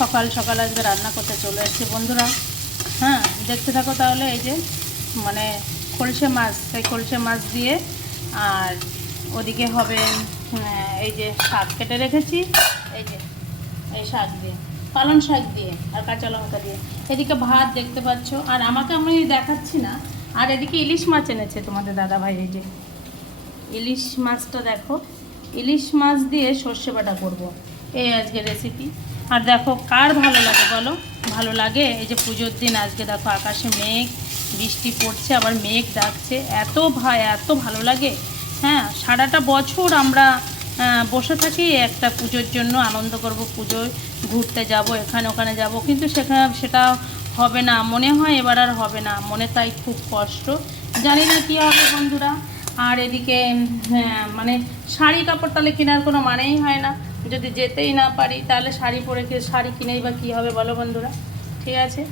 সকাল সকাল আজকে রান্না করতে চলে এসেছি বন্ধুরা। হ্যাঁ দেখতে থাকো তাহলে এই যে মানে খলসে মাছ, সেই খলসে মাছ দিয়ে আর ওদিকে হবে এই যে শাক কেটে রেখেছি, এই যে, এই শাক দিয়ে, পালং শাক দিয়ে আর কাঁচা লঙ্কা দিয়ে। এদিকে ভাত দেখতে পাচ্ছ, আর আমাকে আমি দেখাচ্ছি না, আর এদিকে ইলিশ মাছ এনেছে তোমাদের দাদা ভাই এই যে। ইলিশ মাছটা দেখো, ইলিশ মাছ দিয়ে সর্ষে বাটা করব। এই আজকে রেসিপি আর দেখো কার ভালো লাগে বলো? ভালো লাগে? এই যে পুজোর দিন আজকে দেখো আকাশে মেঘ, বৃষ্টি পড়ছে, আবার মেঘ ডাকছে। এত ভাই এত ভালো লাগে। হ্যাঁ সারাটা বছর আমরা বসে থাকি একটা পুজোর জন্য। আনন্দ করব পুজোয়, ঘুরতে যাব, এখানে ওখানে যাব। কিন্তু সেখানে সেটা হবে না। মনে হয় এবার আর হবে না। মনে তাই খুব কষ্ট। জানি না কী হবে বন্ধুরা। আর এদিকে হ্যাঁ, মানে শাড়ি কাপড় তাহলে কেনার কোনো মানেই হয় না। যদি যেতেই না পারি তাহলে শাড়ি পরে শাড়ি কিনেই বা কী হবে বলো বন্ধুরা। ঠিক আছে?